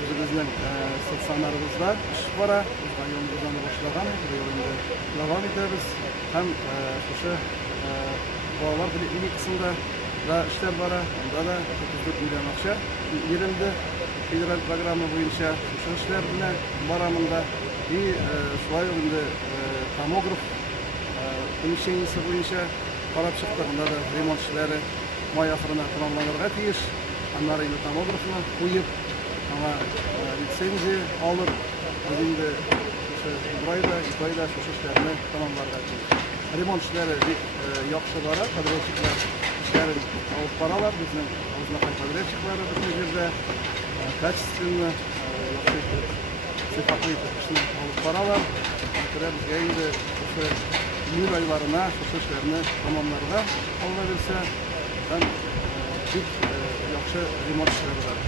Özümüzün stasyonlarımızda iş var. Yolumuzdan başlagan, bu yolunda devam ederiz. Hem şu bağlar bilim kısmında da işler var. Onda da 34 milyon akça verildi. Federal programı boyunca şu işler bilen baramında bir şuay yolunda tomograf inşaatı boyunca qarab çıktı. Onda da remont işleri may ahırına tamamlanırga tiyiş. Onları yine tomografına koyup ama lisenziya alır. Bugün burayda, İsrail'de şu işlerini tamamlarga tiyiş. Remont işleri yaxşı var. Kadroçikler işleri alıp paralar. Bizim ağzına kadroçikleri bütün yerde качественно, sıfatlı işini alıp paralar. Bizge indi iyul aylarına şu işlerini tamamlarga alınırsa ben bir yaxşı remont işleri var.